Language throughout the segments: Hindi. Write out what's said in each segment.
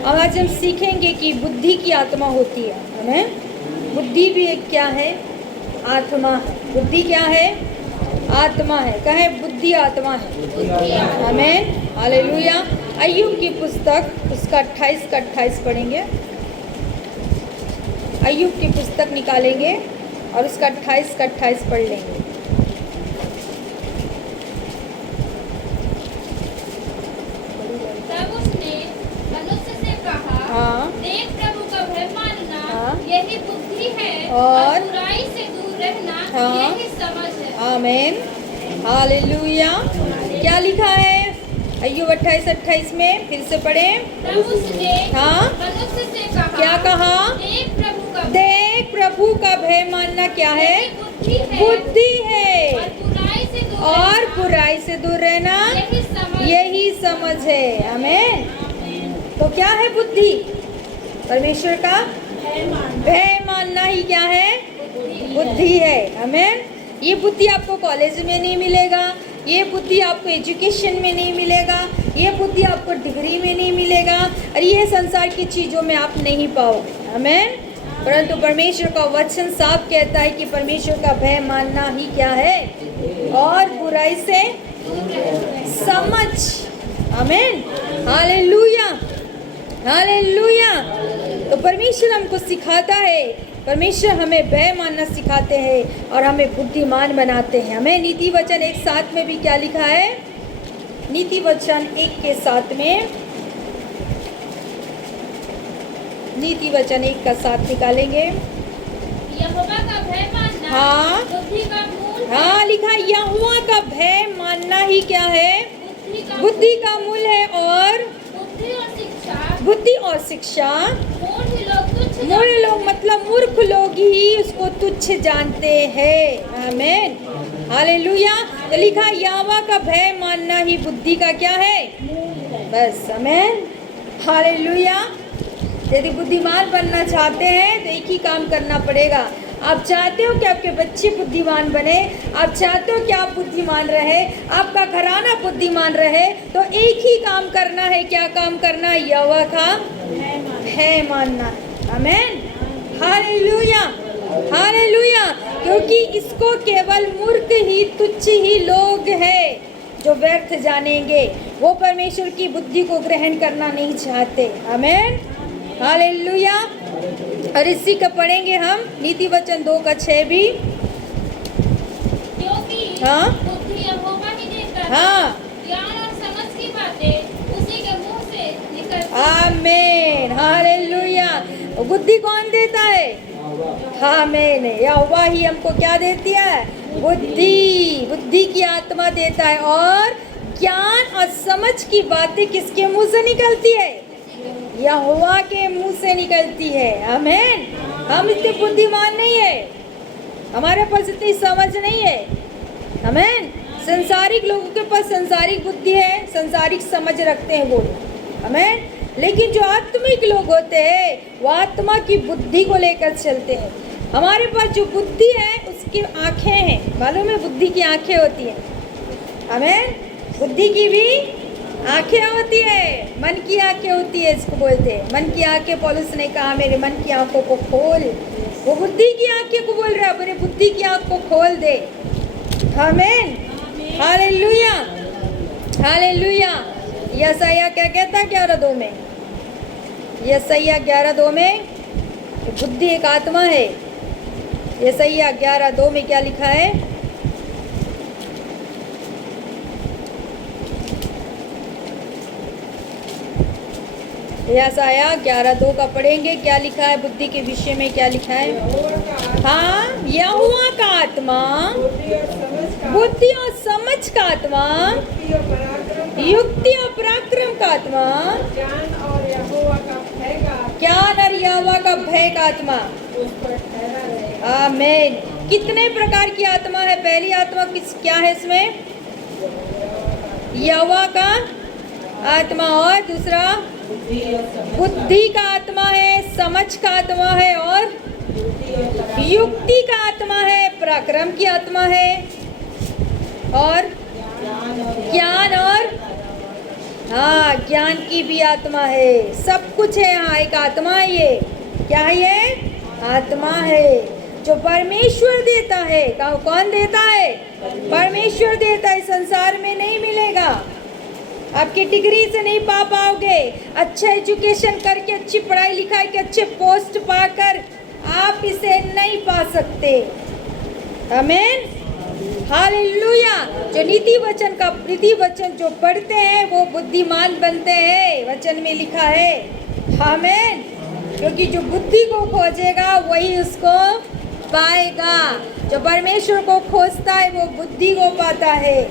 आज हम सीखेंगे कि बुद्धि की आत्मा होती है। हमें बुद्धि भी एक क्या है? आत्मा है। बुद्धि क्या है? आत्मा है। कहे बुद्धि आत्मा है। आमीन, हालेलुया। अय्यूब की पुस्तक उसका 28 का 28 पढ़ेंगे। अय्यूब की पुस्तक निकालेंगे और उसका 28 का 28 पढ़ लेंगे। तब उसने मनुष्य से कहा, हाँ, देख प्रभु का भय मानना हाँ, यही बुद्धि है और बुराई से दूर रहना हाँ, यही समझ है। आमीन, हालेलुया। क्या लिखा है अय्यूब 28:28 में? फिर से पढ़ें। तब उसने हाँ, मनुष्य से कहा, क्या कहा? देख प्रभु का भय मानना क्या है? बुद्धि है और बुराई से दूर रहना यही समझ है। आमीन। तो क्या है बुद्धि? परमेश्वर का भय मानना ही क्या है? बुद्धि है। आमीन। ये बुद्धि आपको कॉलेज में नहीं मिलेगा, ये बुद्धि आपको एजुकेशन में नहीं मिलेगा, ये बुद्धि आपको डिग्री में नहीं मिलेगा और ये संसार की चीज़ों में आप नहीं पाओगे। आमीन। परंतु परमेश्वर का वचन साफ कहता है कि परमेश्वर का भय मानना ही क्या है? और बुराई से समझ। आमीन, हालेलुया, हालेलुया। तो परमेश्वर हमको सिखाता है, परमेश्वर हमें भय मानना सिखाते हैं और हमें बुद्धिमान बनाते हैं। हमें नीति वचन 1:7 में भी क्या लिखा है? नीति वचन 1:7 में, नीति वचन 1:7 निकालेंगे। यहोवा का भय मानना हाँ, बुद्धि का मूल है। हाँ, लिखा यहोवा का भय मानना ही क्या है? बुद्धि का मूल है। और बुद्धि और शिक्षा मूढ़ लोग मतलब मूर्ख लोग ही उसको तुच्छ जानते हैं। आमीन, हालेलुया। तो लिखा यहोवा का भय मानना ही बुद्धि का क्या है? बस। आमीन, हालेलुया। यदि बुद्धिमान बनना चाहते हैं तो एक ही काम करना पड़ेगा। आप चाहते हो कि आपके बच्चे बुद्धिमान बने, आप चाहते हो कि आप बुद्धिमान रहे, आपका घराना बुद्धिमान रहे, तो एक ही काम करना है। क्या काम करना है? यहोवा का भय मानना। आमीन, हालेलुया, हालेलुया। क्योंकि इसको केवल मूर्ख ही तुच्छ ही लोग हैं जो व्यर्थ जानेंगे, वो परमेश्वर की बुद्धि को ग्रहण करना नहीं चाहते। आमीन, हालेलुया। और इसी का पढ़ेंगे हम नीति वचन 2:6 भी। क्योंकि हाँ, बुद्धि यहोवा ही देता है। हाँ, ज्ञान और समझ की बातें उसी के मुंह से निकलती हैं। आमीन, हालेलुया। बुद्धि कौन देता है? आमीन, यहोवा ही हमको क्या देती है? बुद्धि। बुद्धि की आत्मा देता है। और ज्ञान और समझ की बातें किसके मुंह से निकलती है? यहोवा के मुंह से निकलती है। आमीन। हम इतने बुद्धिमान नहीं है, हमारे पास इतनी समझ नहीं है। आमीन। संसारिक लोगों के पास संसारिक बुद्धि है, संसारिक समझ रखते हैं वो। आमीन। लेकिन जो आत्मिक लोग होते हैं वो आत्मा की बुद्धि को लेकर चलते हैं। हमारे पास जो बुद्धि है उसकी आंखें हैं, मालूम है? बुद्धि की आंखें होती हैं। आमीन। बुद्धि की भी आंखें होती है, मन की आंखें होती है, इसको बोलते हैं मन की आंखें। पौलुस ने कहा मेरे मन की आंखों को खोल। वो बुद्धि की आंखें को बोल रहा है, अपनी बुद्धि की आंख को खोल दे। आमीन, हालेलुया, हालेलुया। यशायाह क्या कहता है 11:2 में? यशायाह 11:2 में बुद्धि एक आत्मा है। यशायाह 11:2 में क्या लिखा है? यशायाह 11:2 का पढ़ेंगे। क्या लिखा है बुद्धि के विषय में? क्या लिखा है? हाँ, यहोवा का आत्मा बुद्धि और समझ का आत्मा, युक्ति और पराक्रम का आत्मा, ज्ञान और यहोवा का भय का आत्मा। आमीन। कितने प्रकार की आत्मा है? पहली आत्मा किस क्या है इसमें? यहोवा का आत्मा। और दूसरा बुद्धि का आत्मा है, समझ का आत्मा है और युक्ति का आत्मा है, पराक्रम की आत्मा है और ज्ञान और हाँ, ज्ञान की भी आत्मा है, सब कुछ है यहाँ। एक आत्मा है ये, क्या है ये? आत्मा है जो परमेश्वर देता है। कौन देता है? परमेश्वर देता है। संसार में नहीं मिलेगा, आपकी डिग्री से नहीं पा पाओगे। अच्छा एजुकेशन करके, अच्छी पढ़ाई लिखाई के अच्छे पोस्ट पाकर आप इसे नहीं पा सकते। आमीन, हालेलुया। जो नीति वचन जो पढ़ते हैं वो बुद्धिमान बनते हैं, वचन में लिखा है। आमीन, क्योंकि जो बुद्धि को खोजेगा वही उसको पाएगा। जो परमेश्वर को खोजता है वो बुद्धि को पाता है।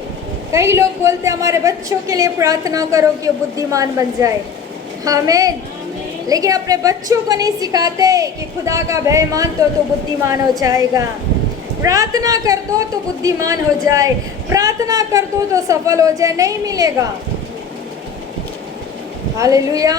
कई लोग बोलते हैं हमारे बच्चों के लिए प्रार्थना करो कि वो बुद्धिमान बन जाए। आमीन, लेकिन अपने बच्चों को नहीं सिखाते कि खुदा का भय मान तो बुद्धिमान हो जाएगा। प्रार्थना कर दो तो बुद्धिमान हो जाए, प्रार्थना कर दो तो सफल हो जाए, नहीं मिलेगा। हालेलुया,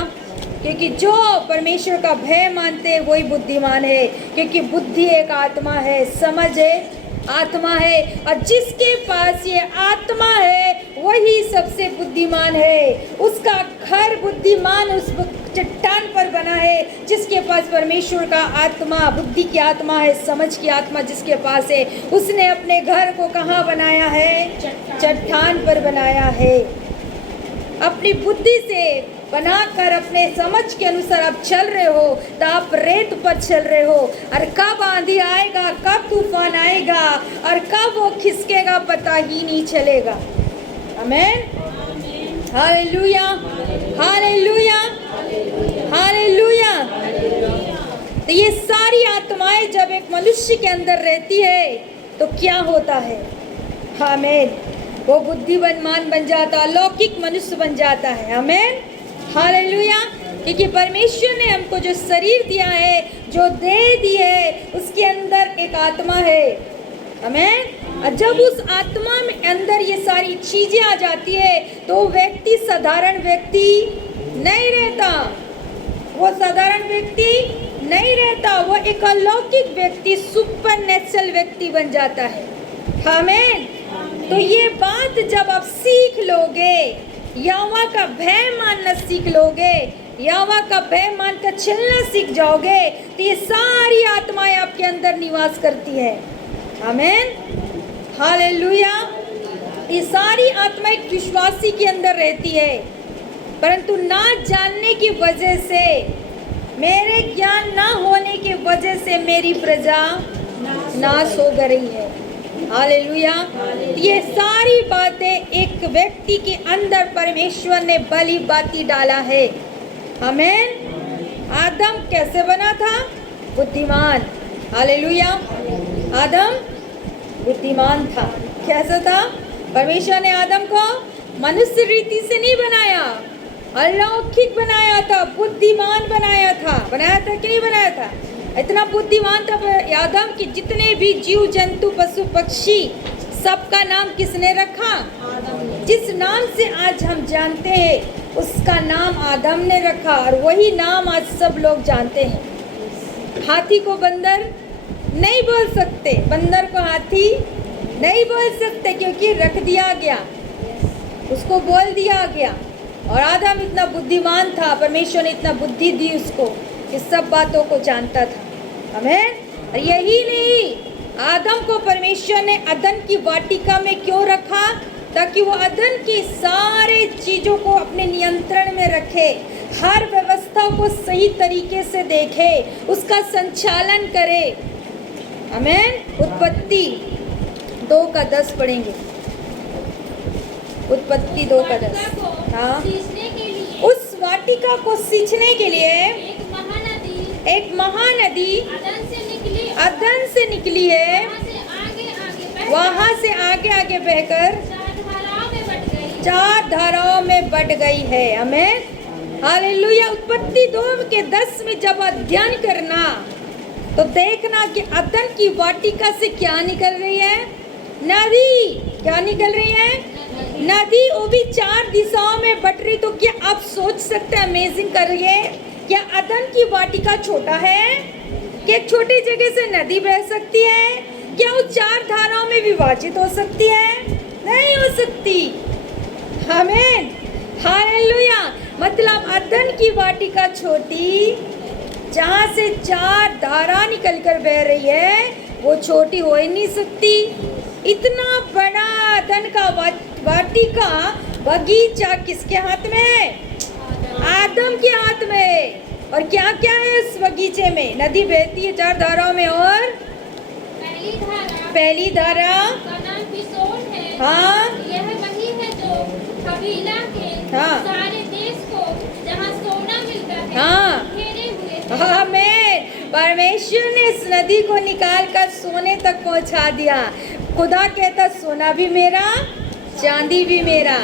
क्योंकि जो परमेश्वर का भय मानते हैं वही बुद्धिमान है। क्योंकि बुद्धि एक आत्मा है, समझ है आत्मा है, और जिसके पास ये आत्मा है वही सबसे बुद्धिमान है। उसका घर बुद्धिमान उस चट्टान पर बना है जिसके पास परमेश्वर का आत्मा, बुद्धि की आत्मा है, समझ की आत्मा जिसके पास है। उसने अपने घर को कहाँ बनाया है? चट्टान पर बनाया है। अपनी बुद्धि से बनाकर अपने समझ के अनुसार आप चल रहे हो तो आप रेत पर चल रहे हो। और कब आंधी आएगा, कब तूफान आएगा और कब वो खिसकेगा पता ही नहीं चलेगा। आमीन, हालेलुया, हालेलुया, हालेलुया। तो ये सारी आत्माएं जब एक मनुष्य के अंदर रहती है तो क्या होता है? आमीन, वो बुद्धिमान बन जाता है, अलौकिक मनुष्य बन जाता है। आमीन, हालेलुया। क्योंकि परमेश्वर ने हमको जो शरीर दिया है, जो देह दी है, उसके अंदर एक आत्मा है। आमीन, और जब उस आत्मा में अंदर ये सारी चीजें आ जाती है तो व्यक्ति साधारण व्यक्ति नहीं रहता। वो साधारण व्यक्ति नहीं रहता, वो एक अलौकिक व्यक्ति, सुपरनेचुरल व्यक्ति बन जाता है। आमीन। तो ये बात जब आप सीख लोगे, यहोवा का भय मानना सीख लोगे, यहोवा का भय मानकर चलना सीख जाओगे, तो ये सारी आत्माएं आपके अंदर निवास करती है। आमीन, हालेलुया। ये सारी आत्माएं एक विश्वासी के अंदर रहती है, परंतु ना जानने की वजह से, मेरे ज्ञान ना होने की वजह से मेरी प्रजा नाश हो गई है। हालेलुया। ये सारी बातें एक व्यक्ति के अंदर परमेश्वर ने भली बाती डाला है। आमीन। आदम कैसे बना था? बुद्धिमान। हालेलुया। आदम बुद्धिमान था। कैसा था? परमेश्वर ने आदम को मनुष्य रीति से नहीं बनाया, अलौकिक बनाया था, बुद्धिमान बनाया था। बनाया था कि नहीं बनाया था? इतना बुद्धिमान था आदम कि जितने भी जीव जंतु पशु पक्षी सबका नाम किसने रखा? जिस नाम से आज हम जानते हैं उसका नाम आदम ने रखा, और वही नाम आज सब लोग जानते हैं। हाथी को बंदर नहीं बोल सकते, बंदर को हाथी नहीं बोल सकते, क्योंकि रख दिया गया, उसको बोल दिया गया। और आदम इतना बुद्धिमान था, परमेश्वर ने इतना बुद्धि दी उसको कि सब बातों को जानता था। आमीन। और यही नहीं, आदम को परमेश्वर ने अदन की वाटिका में क्यों रखा? ताकि वो अदन की सारे चीज़ों को अपने नियंत्रण में रखे, हर व्यवस्था को सही तरीके से देखे, उसका संचालन करे। आमीन। उत्पत्ति 2:10 पढ़ेंगे। उत्पत्ति 2:10। हाँ, उस वाटिका को सींचने के लिए एक महानदी अदन से निकली है, वहाँ से आगे आगे बहकर 4 धाराओं में बट गई है। आमीन, हालेलुया। उत्पत्ति 2:10 में जब अध्ययन करना तो देखना कि अदन की वाटिका से क्या निकल रही है? नदी। क्या निकल रही है? नदी। वो भी 4 दिशाओं में बट रही। तो क्या आप सोच सकते हैं, अमेजिंग कर रही है, क्या अदन की वाटिका छोटा है? क्या एक छोटी जगह से नदी बह सकती है? क्या वो 4 धाराओं में विभाजित हो सकती है? नहीं हो सकती। आमीन, हालेलुया। मतलब अदन की वाटिका छोटी, जहाँ से 4 धारा निकल कर बह रही है, वो छोटी हो ही नहीं सकती। इतना बड़ा अदन का वाटिका बगीचा किसके हाथ में है? आदम के हाथ में। और क्या क्या है इस बगीचे में? नदी बहती है 4 धाराओं में। और पहली धारा का नाम फिसोन है। हाँ। यह वही है जो कबीला के हाँ। सारे देश को जहाँ सोना मिलता है हाँ। घेरे हुए है। आमीन। परमेश्वर ने इस नदी को निकाल कर सोने तक पहुंचा दिया। खुदा कहता सोना भी मेरा, चांदी भी मेरा।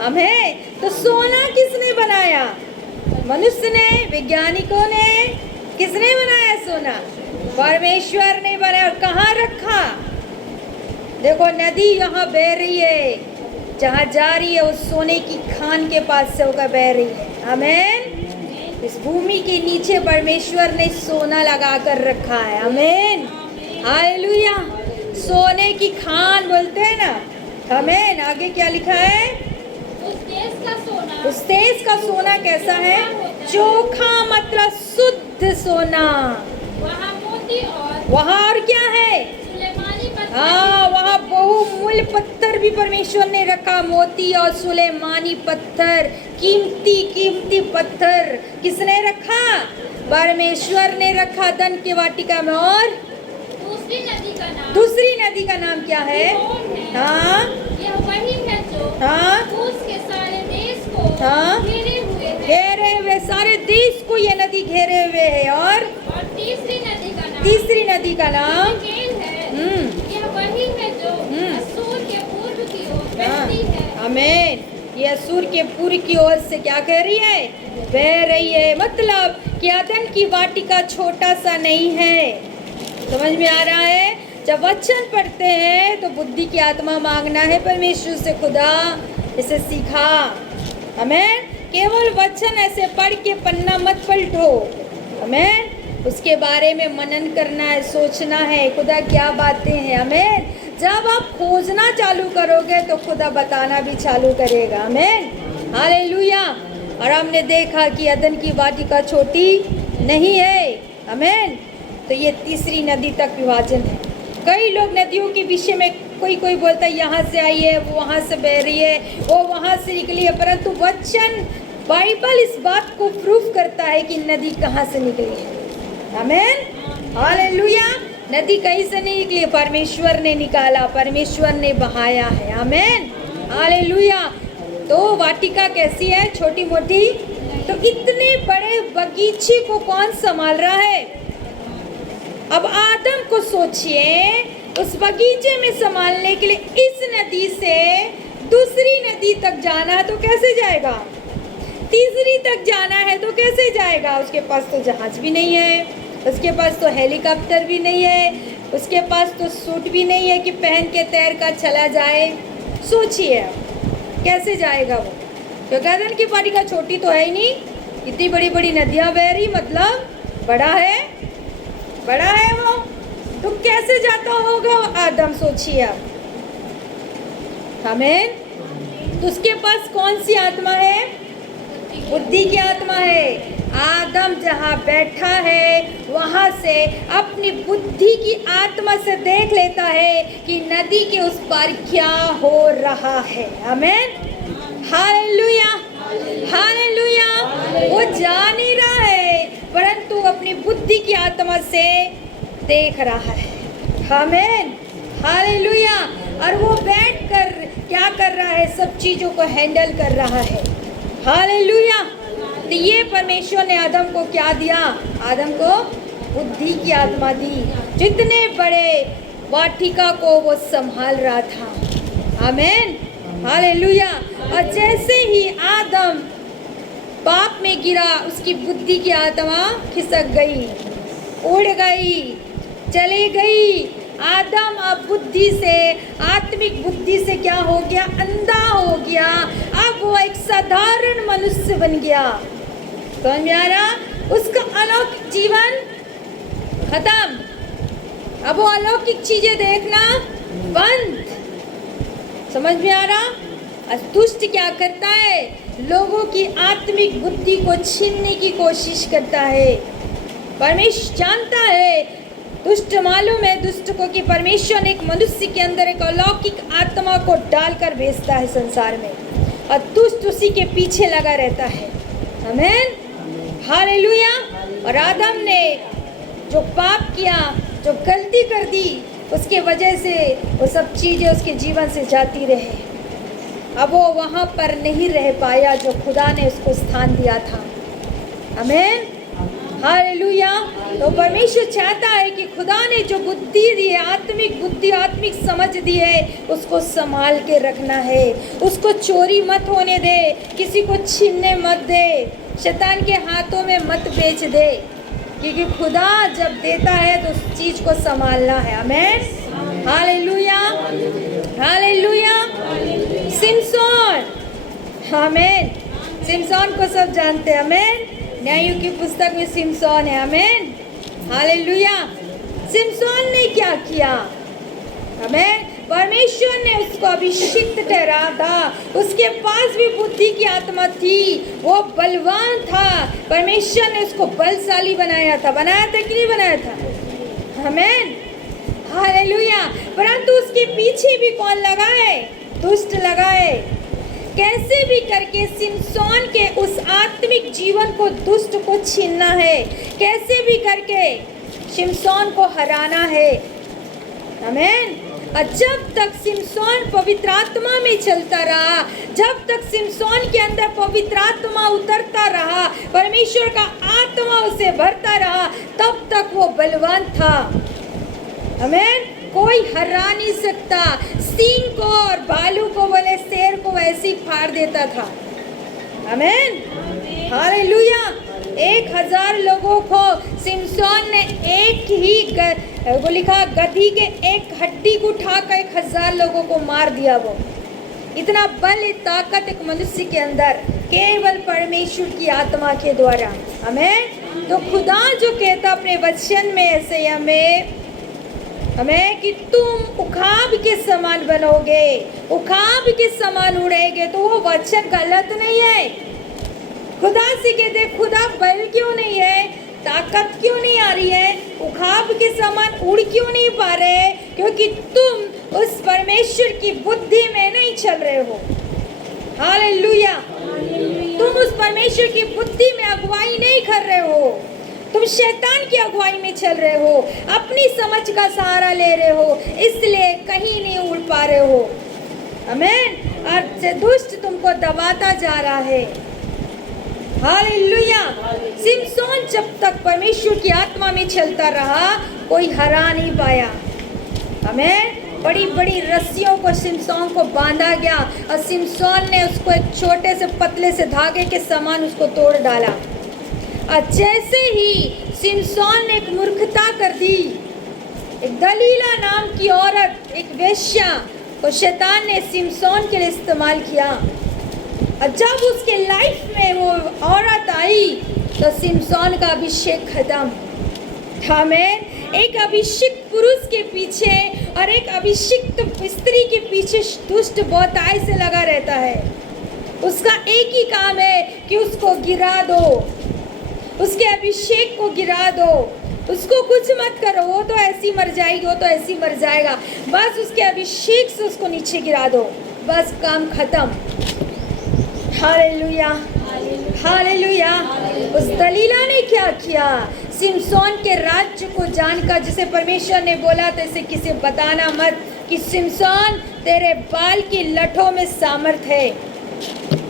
हमें तो सोना किसने बनाया? मनुष्य ने, वैज्ञानिकों ने। किसने बनाया सोना? परमेश्वर ने बनाया। और कहाँ रखा? देखो नदी यहाँ बह रही है, जहाँ जा रही है उस सोने की खान के पास से होकर बह रही है। आमीन। इस भूमि के नीचे परमेश्वर ने सोना लगा कर रखा है। आमीन। हालेलुया। सोने की खान बोलते हैं ना। आमीन। आगे क्या लिखा है? उस देश का सोना, उस देश का सोना कैसा है? चोखा, मतलब शुद्ध सोना। वहाँ मोती और क्या है? सुलेमानी पत्थर। हाँ, वहाँ बहुमूल्य पत्थर भी परमेश्वर ने रखा। मोती और सुलेमानी पत्थर, कीमती पत्थर किसने रखा? परमेश्वर ने रखा धन की वाटिका में। और दूसरी नदी का नाम क्या है? हाँ। यह वही है जो हाँ। उसके सारे देश को हाँ। घेरे हुए है। घेरे हुए, सारे देश को ये नदी घेरे हुए है। और तीसरी नदी का नाम मिकेल है। यह वही है जो असूर के पूर्व की ओर बहती है। आमीन। ये असूर के पूर्व की ओर से क्या कर रही है? बह रही है। मतलब कि अदन की वाटिका छोटा सा नहीं है। समझ में आ रहा है? जब वचन पढ़ते हैं तो बुद्धि की आत्मा मांगना है परमेश्वर से। खुदा इसे सीखा। आमीन। केवल वचन ऐसे पढ़ के पन्ना मत पलटो। आमीन। उसके बारे में मनन करना है, सोचना है खुदा क्या बातें हैं। आमीन। जब आप खोजना चालू करोगे तो खुदा बताना भी चालू करेगा। आमीन। हालेलुया। और हमने देखा कि अदन की वाटिका छोटी नहीं है। आमीन। तो ये तीसरी नदी तक विभाजन है। कई लोग नदियों के विषय में कोई बोलता है यहाँ से आई है, वो वहाँ से बह रही है, वो वहाँ से निकली है। परंतु वचन, बाइबल इस बात को प्रूफ करता है कि नदी कहाँ से निकली है। आमीन। हालेलुया। नदी कहीं से नहीं निकली, परमेश्वर ने निकाला, परमेश्वर ने बहाया है। आमीन। हालेलुया। तो वाटिका कैसी है? छोटी मोटी। तो इतने बड़े बगीचे को कौन संभाल रहा है? अब आदम को सोचिए, उस बगीचे में संभालने के लिए इस नदी से दूसरी नदी तक जाना है तो कैसे जाएगा? तीसरी तक जाना है तो कैसे जाएगा? उसके पास तो जहाज भी नहीं है, उसके पास तो हेलीकॉप्टर भी नहीं है, उसके पास तो सूट भी नहीं है कि पहन के तैर कर चला जाए। सोचिए कैसे जाएगा वो? क्योंकि अदन की वाटिका छोटी तो है ही नहीं। इतनी बड़ी बड़ी नदियां बह रही, मतलब बड़ा है वो। तो कैसे जाता होगा आदम? सोचिए आप। आमीन। तो उसके पास कौन सी आत्मा है? बुद्धि की आत्मा है। आदम जहाँ बैठा है वहाँ से अपनी बुद्धि की आत्मा से देख लेता है कि नदी के उस पार क्या हो रहा है। आमीन। हालेलुया। हालेलुया। वो जा नहीं रहा है, परंतु अपनी बुद्धि की आत्मा से देख रहा है। आमीन। हालेलुया। और वो बैठकर क्या कर रहा है? सब चीजों को हैंडल कर रहा है। हालेलुया। तो ये परमेश्वर ने आदम को क्या दिया? आदम को बुद्धि की आत्मा दी, जितने बड़े वाटिका को वो संभाल रहा था। आमीन। हालेलुया। और जैसे ही आदम पाप में गिरा, उसकी बुद्धि की आत्मा खिसक गई, उड़ गई, चली गई। आदम अब बुद्धि से, आत्मिक बुद्धि से क्या हो गया? अंधा हो गया। अब वो एक साधारण मनुष्य बन गया। समझ में आ रहा? उसका अलौकिक जीवन खत्म। अब वो अलौकिक चीजें देखना बंद। समझ में आ रहा? दुष्ट क्या करता है? लोगों की आत्मिक बुद्धि को छीनने की कोशिश करता है। परमेश्वर जानता है, दुष्ट मालूम है दुष्ट को कि परमेश्वर ने एक मनुष्य के अंदर एक अलौकिक आत्मा को डालकर भेजता है संसार में, और दुष्ट उसी के पीछे लगा रहता है। आमीन, हालेलुया। और आदम ने जो पाप किया, जो गलती कर दी, उसके वजह से वो सब चीज़ें उसके जीवन से जाती रहे। अब वो वहाँ पर नहीं रह पाया जो खुदा ने उसको स्थान दिया था। आमीन, हालेलुया। तो परमेश्वर चाहता है कि खुदा ने जो बुद्धि दी है, आत्मिक बुद्धि, आत्मिक समझ दी है, उसको संभाल के रखना है। उसको चोरी मत होने दे, किसी को छीनने मत दे, शैतान के हाथों में मत बेच दे, क्योंकि खुदा जब देता है तो उस चीज़ को संभालना है। आमीन, हालेलुया, हालेलुया। सिमसोन, आमीन, सिमसोन को सब जानते हैं। आमीन, न्यायों की पुस्तक में सिमसोन है। आमीन, हालेलुया। सिमसोन ने क्या किया? आमीन, परमेश्वर ने उसको अभिषिक्त ठहरा था। उसके पास भी बुद्धि की आत्मा थी, वो बलवान था। परमेश्वर ने उसको बलशाली बनाया था कि नहीं बनाया था? आमीन, हालेलुया। परंतु उसके पीछे भी कौन लगा है? दुष्ट लगा है। कैसे भी करके सिमसोन के उस आत्मिक जीवन को दुष्ट को छीनना है, कैसे भी करके सिमसोन को हराना है। आमीन। और जब तक सिमसोन पवित्र आत्मा में चलता रहा, जब तक सिमसोन के अंदर पवित्र आत्मा उतरता रहा, परमेश्वर का आत्मा उसे भरता रहा, तब तक वो बलवान था। आमीन, कोई हरा नहीं सकता। सींग को और बालू को बोले शेर को वैसे ही फाड़ देता था। आमीन, हालेलुया। 1000 लोगों को सिमसोन ने एक ही वो लिखा, गधी के एक हड्डी को उठाकर 1000 लोगों को मार दिया। वो इतना बल, ताकत एक मनुष्य के अंदर केवल परमेश्वर की आत्मा के द्वारा। आमीन। तो खुदा जो कहता अपने वचन में ऐसे हमें कि तुम उखाब के समान बनोगे, उखाब के समान उड़ेगे, तो वो वचन गलत नहीं है। खुदा से कहते, खुदा बल क्यों नहीं है, ताकत क्यों नहीं आ रही है, उखाब के समान उड़ क्यों नहीं पा रहे? क्योंकि तुम उस परमेश्वर की बुद्धि में नहीं चल रहे हो। हालेलुया। तुम उस परमेश्वर की बुद्धि में अगुवाई नहीं कर रहे हो, तुम शैतान की अगुवाई में चल रहे हो, अपनी समझ का सहारा ले रहे हो, इसलिए कहीं नहीं उड़ पा रहे हो। आमीन। और दुष्ट तुमको दबाता जा रहा है। हालेलुया। सिमसोन जब तक परमेश्वर की आत्मा में चलता रहा, कोई हरा नहीं पाया। आमीन। बड़ी बड़ी रस्सियों को सिमसोन को बांधा गया, और सिमसोन ने उसको एक छोटे से पतले से धागे के समान उसको तोड़ डाला। और जैसे ही सिमसोन ने एक मूर्खता कर दी, एक दलीला नाम की औरत, एक वेश्या को शैतान ने सिमसोन के लिए इस्तेमाल किया। और जब उसके लाइफ में वो औरत आई, तो सिमसोन का अभिषेक खत्म। आमीन। एक अभिषिक्त पुरुष के पीछे और एक अभिषिक्त स्त्री के पीछे दुष्ट बहुतायत से लगा रहता है। उसका एक ही काम है कि उसको गिरा दो, उसके अभिषेक को गिरा दो, उसको कुछ मत करो, वो तो ऐसी मर जाएगी, वो तो ऐसी मर जाएगा, बस उसके अभिषेक से उसको नीचे गिरा दो, बस काम खत्म। Hallelujah, hallelujah. उस दलीला ने क्या किया? सिमसोन के राज्य को जानकर, जिसे परमेश्वर ने बोला था इसे किसी बताना मत कि सिमसोन तेरे बाल की लठों में सामर्थ है।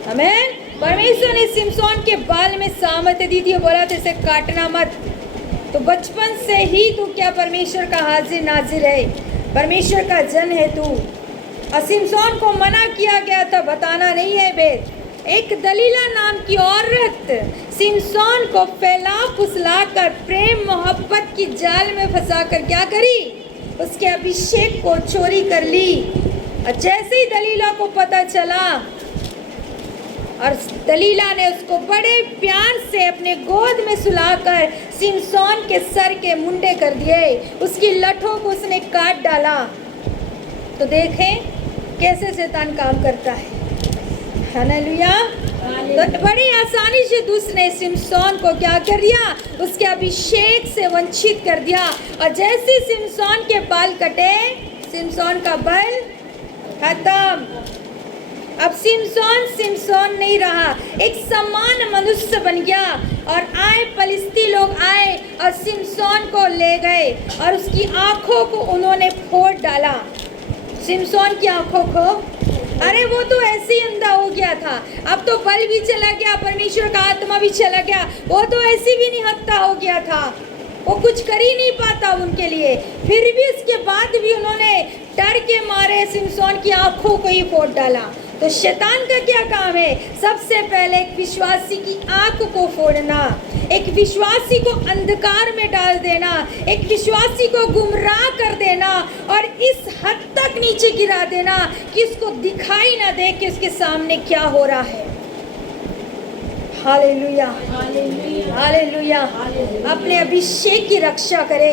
आमीन। परमेश्वर ने सिमसोन के बाल में सामर्थ्य दी थी, बोला था इसे काटना मत। तो बचपन से ही तू क्या परमेश्वर का हाजिर नाजिर है, परमेश्वर का जन है तू। और सिमसोन को मना किया गया था, बताना नहीं है भेद। एक दलीला नाम की औरत सिमसोन को फैला फुसला कर प्रेम मोहब्बत की जाल में फंसा कर क्या करी? उसके अभिषेक को चोरी कर ली। और जैसे ही दलीला को पता चला, और दलीला ने उसको बड़े प्यार से अपने गोद में सुलाकर सिमसोन के सर के मुंडे कर दिए, उसकी लठों को उसने काट डाला। तो देखें कैसे शैतान काम करता है। हालेलुया। तो बड़ी आसानी से दूसरे सिमसोन को क्या कर दिया, उसके अभिषेक से वंचित कर दिया। और जैसे सिमसोन के बाल कटे, सिमसोन का बल खत्म। अब सिमसोन नहीं रहा, एक समान मनुष्य बन गया। और आए फलिस्ती लोग आए और सिमसोन को ले गए और उसकी आंखों को उन्होंने फोड़ डाला। सिमसोन की आंखों को, अरे वो तो ऐसे ही अंधा हो गया था, अब तो बल भी चला गया, परमेश्वर का आत्मा भी चला गया, वो तो ऐसे भी निहत्था हो गया था, वो कुछ कर ही नहीं पाता उनके लिए। फिर भी उसके बाद भी उन्होंने डर के मारे सिमसोन की आंखों को ही फोड़ डाला। तो शैतान का क्या काम है, सबसे पहले एक विश्वासी की आंख को फोड़ना, एक विश्वासी को अंधकार में डाल देना, एक विश्वासी को गुमराह कर देना और इस हद तक नीचे गिरा देना कि उसको दिखाई ना दे कि उसके सामने क्या हो रहा है। Hallelujah, hallelujah. अपने अभिषेक की रक्षा करे।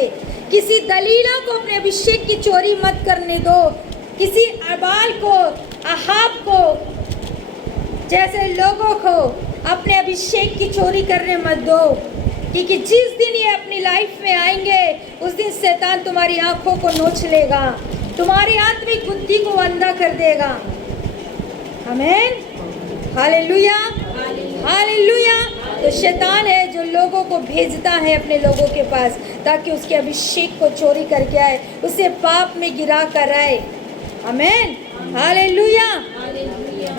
किसी दलीला को अपने अभिषेक की चोरी मत करने दो। किसी अबाल को, अहाब को जैसे लोगों को अपने अभिषेक की चोरी करने मत दो, क्योंकि जिस दिन ये अपनी लाइफ में आएंगे उस दिन शैतान तुम्हारी आंखों को नोच लेगा, तुम्हारी आत्मिक बुद्धि को अंधा कर देगा। आमीन, हालेलुया, हालेलुया। तो शैतान है जो लोगों को भेजता है अपने लोगों के पास ताकि उसके अभिषेक को चोरी करके आए, उसे पाप में गिरा कर आए। आमीन, हालेलुया,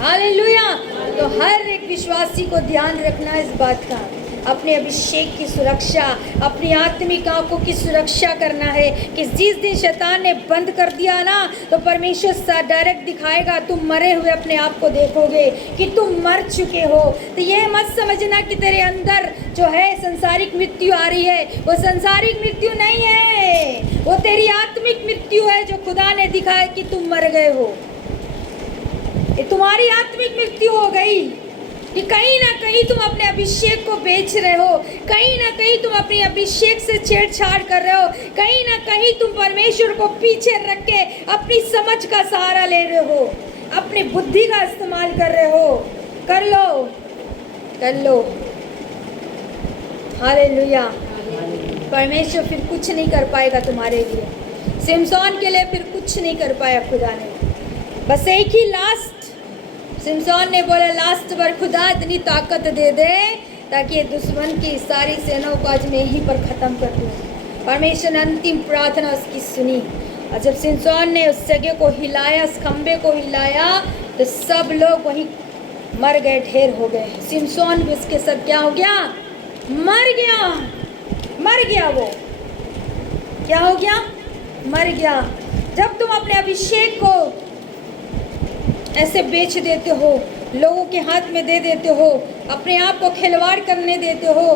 हालेलुया। तो हर एक विश्वासी को ध्यान रखना इस बात का, अपने अभिषेक की सुरक्षा, अपनी आत्मिक आंखों की सुरक्षा करना है कि जिस दिन शैतान ने बंद कर दिया ना, तो परमेश्वर डायरेक्ट दिखाएगा, तुम मरे हुए अपने आप को देखोगे कि तुम मर चुके हो। तो ये मत समझना कि तेरे अंदर जो है संसारिक मृत्यु आ रही है, वो संसारिक मृत्यु नहीं है, वो तेरी आत्मिक मृत्यु है जो खुदा ने दिखाया कि तुम मर गए हो। ये तुम्हारी आत्मिक मृत्यु हो गई कि कहीं ना कहीं तुम अपने अभिषेक को बेच रहे हो, कहीं ना कहीं तुम अपने अभिषेक से छेड़छाड़ कर रहे हो, कहीं ना कहीं तुम परमेश्वर को पीछे रख के अपनी समझ का सहारा ले रहे हो, अपनी बुद्धि का इस्तेमाल कर रहे हो। कर लो, कर लो। हालेलुया। परमेश्वर फिर कुछ नहीं कर पाएगा तुम्हारे लिए। सिमसोन के लिए फिर कुछ नहीं कर पाया खुदा ने। बस एक ही लास्ट, सिमसोन ने बोला लास्ट बार खुदा इतनी ताकत दे दे ताकि ये दुश्मन की सारी सेनाओं को आज मैं यहीं पर ख़त्म कर दूँ। परमेश्वर ने अंतिम प्रार्थना उसकी सुनी और जब सिमसोन ने उस जगह को हिलाया, उस खंबे को हिलाया, तो सब लोग वहीं मर गए, ढेर हो गए। सिमसोन भी उसके साथ क्या हो गया, मर गया, मर गया। वो क्या हो गया, मर गया। जब तुम अपने अभिषेक को ऐसे बेच देते हो, लोगों के हाथ में दे देते हो, अपने आप को खिलवाड़ करने देते हो,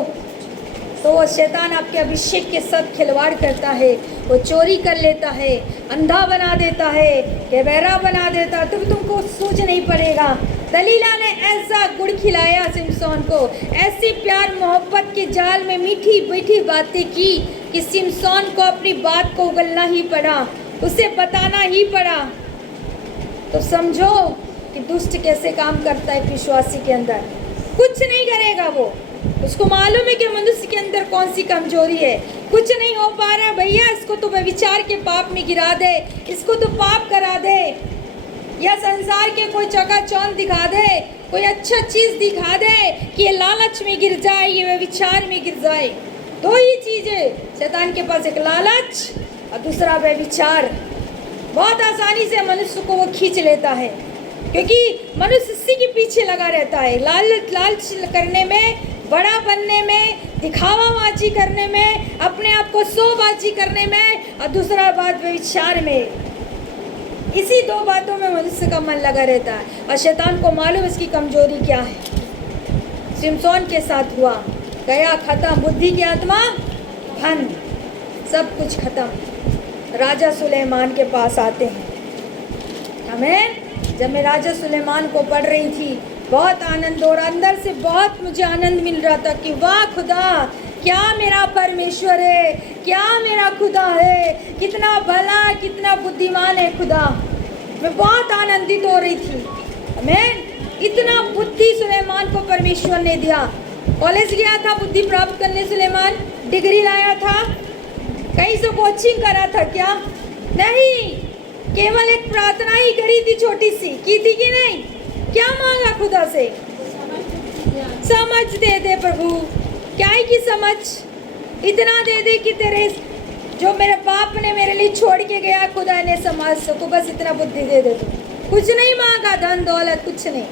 तो वो शैतान आपके अभिषेक के साथ खिलवाड़ करता है, वो चोरी कर लेता है, अंधा बना देता है, बेबहरा बना देता। तुमको सूझ नहीं पड़ेगा। दलीला ने ऐसा गुड़ खिलाया सिमसोन को, ऐसी प्यार मोहब्बत के जाल में मीठी मीठी बातें की कि सिमसोन को अपनी बात को उगलना ही पड़ा, उसे बताना ही पड़ा। तो समझो कि दुष्ट कैसे काम करता है विश्वासी के अंदर। कुछ नहीं करेगा वो, उसको मालूम है कि मनुष्य के अंदर कौन सी कमजोरी है। कुछ नहीं हो पा रहा है भैया, इसको तो व्यभिचार के पाप में गिरा दे, इसको तो पाप करा दे, या संसार के कोई चकाचौंध दिखा दे, कोई अच्छा चीज़ दिखा दे कि ये लालच में गिर जाए, ये व्यभिचार में गिर जाए। दो ही चीज़ें शैतान के पास, एक लालच और दूसरा व्यभिचार। बहुत आसानी से मनुष्य को वो खींच लेता है क्योंकि मनुष्य इसी के पीछे लगा रहता है, लालच करने में, बड़ा बनने में, दिखावाबाजी करने में, अपने आप को शोबाजी करने में, और दूसरा बात व्यभिचार में। इसी दो बातों में मनुष्य का मन लगा रहता है और शैतान को मालूम इसकी कमजोरी क्या है। सिमसोन के साथ हुआ, गया, खत्म, बुद्धि की आत्मा भंग, सब कुछ खत्म। राजा सुलेमान के पास आते हैं। आमीन। जब मैं राजा सुलेमान को पढ़ रही थी, बहुत आनंद, और अंदर से बहुत मुझे आनंद मिल रहा था कि वाह खुदा, क्या मेरा परमेश्वर है, क्या मेरा खुदा है, कितना भला, कितना बुद्धिमान है खुदा। मैं बहुत आनंदित हो रही थी। आमीन। इतना बुद्धि सुलेमान को परमेश्वर ने दिया। कॉलेज गया था बुद्धि प्राप्त करने सुलेमान, डिग्री लाया था, कहीं से कोचिंग करा था क्या? नहीं, केवल एक प्रार्थना ही करी थी, छोटी सी की थी कि नहीं? क्या मांगा खुदा से? समझ दे दे प्रभु। क्या है कि समझ इतना दे दे कि तेरे जो मेरे बाप ने मेरे लिए छोड़ के गया खुदा ने समाज सकूं, बस इतना बुद्धि दे दे। तू कुछ नहीं मांगा, धन दौलत कुछ नहीं,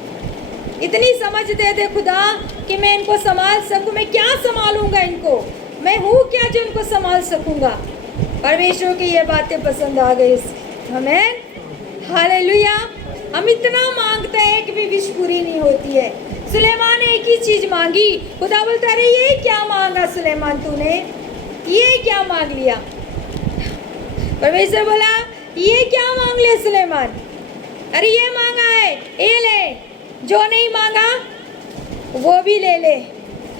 इतनी समझ दे दे खुदा कि मैं इनको संभाल सकूं। मैं क्या संभालूंगा इनको, मैं हूँ क्या जो इनको संभाल सकूंगा। परमेश्वर की ये बातें पसंद आ गई। आमीन, हालेलुया। हम इतना मांगते हैं, एक भी विश पूरी नहीं होती है। सुलेमान ने एक ही चीज मांगी, खुदा बोलता अरे ये क्या मांगा सुलेमान तूने, ये क्या मांग लिया? परमेश्वर बोला ये क्या मांग लिया सुलेमान? अरे ये मांगा है, ये ले। जो नहीं मांगा वो भी ले ले।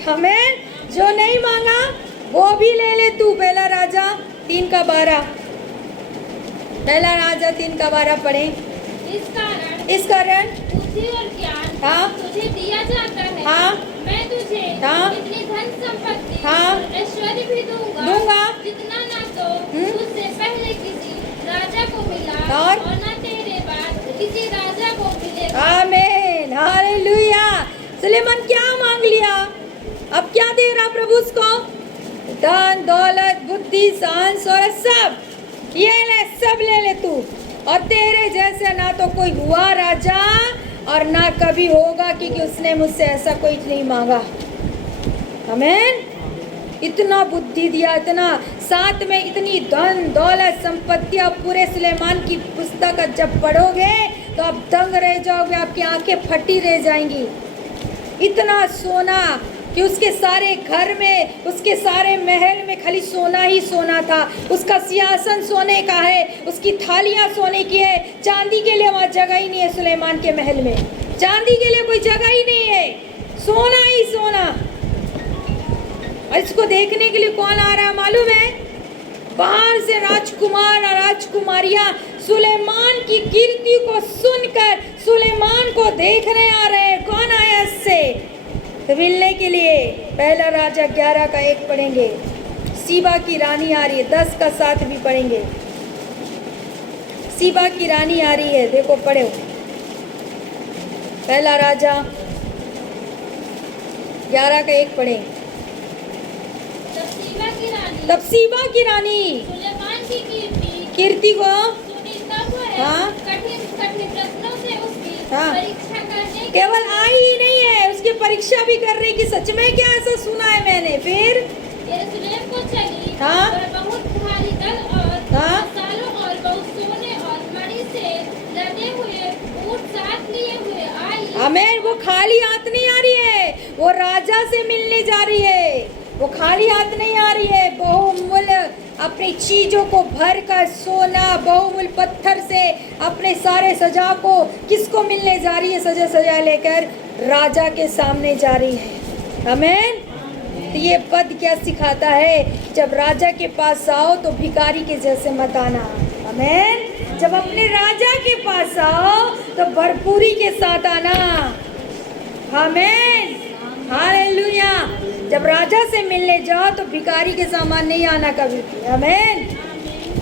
हमें जो नहीं मांगा वो भी ले ले तू। पहला राजा 3:12, पहला राजा 3:12 पढ़े। इस कारण बुद्धि और ज्ञान हाँ तुझे दिया जाता है। हाँ मैं तुझे हाँ इतनी धन संपत्ति हाँ और ऐश्वर्य भी दूंगा जितना ना तो तुझसे पहले किसी राजा को मिला और ना तेरे बाद किसी राजा को मिलेगा। आमीन, हालेलुया। सुलेमान क्या मांग लिया? अब क्या दे रहा प्रभु उसको? धन दौलत बुद्धि सांस और सब, ये ले, सब ले ले तू। और तेरे जैसे ना तो कोई हुआ राजा और ना कभी होगा, क्योंकि उसने मुझसे ऐसा कोई नहीं मांगा। आमीन। इतना बुद्धि दिया, इतना, साथ में इतनी धन दौलत संपत्तियां। पूरे सुलेमान की पुस्तक जब पढ़ोगे तो आप दंग रह जाओगे, आपकी आंखें फटी रह जाएंगी। इतना सोना कि उसके सारे घर में, उसके सारे महल में खाली सोना ही सोना था। उसका सिंहासन सोने का है, उसकी थालियां सोने की है। चांदी के लिए वहाँ जगह ही नहीं है। सुलेमान के महल में चांदी के लिए कोई जगह ही नहीं है, सोना ही सोना। और इसको देखने के लिए कौन आ रहा है मालूम है? बाहर से राजकुमार और राजकुमारियां सुलेमान की कीर्ति को सुनकर सुलेमान को देखने आ रहे हैं। कौन आया इससे मिलने के लिए? पहला राजा 11:1 पढ़ेंगे। सीबा की रानी आ रही है। 10:7 भी पढ़ेंगे। सीबा की रानी आ रही है, देखो पढ़ो। पहला राजा 11:1 पढ़े। तब सीबा की रानी सुलेमान की कीर्ति को सुनी तब वह हाँ कठिन कठिन प्रश्नों से उसकी हाँ परीक्षा करने के केवल आई ही नहीं है, उसकी परीक्षा भी कर रही कि सच में क्या ऐसा सुना है मैंने। फिर यरूशलेम को चली हाँ और बहुत भारी दल और हाँ मसालों और बहुत सोने और मणि से लदे हुए ऊंट साथ लिए हुए आई। आमीन। वो खाली हाथ नहीं आ रही है, वो राजा से मिलने जा रही है। वो खाली हाथ नहीं आ रही है, बहुमूल्य अपनी चीजों को भर कर, सोना बहुमूल्य पत्थर से अपने सारे सजा को किसको मिलने जा रही है? सजा सजा लेकर राजा के सामने जा रही है। आमीन। तो ये पद क्या सिखाता है? जब राजा के पास आओ तो भिखारी के जैसे मत आना। आमीन। जब अपने राजा के पास आओ तो भरपूरी के साथ आना। आमीन, हालेलुया। जब राजा से मिलने जाओ तो भिखारी के सामान नहीं आना कभी भी। आमीन,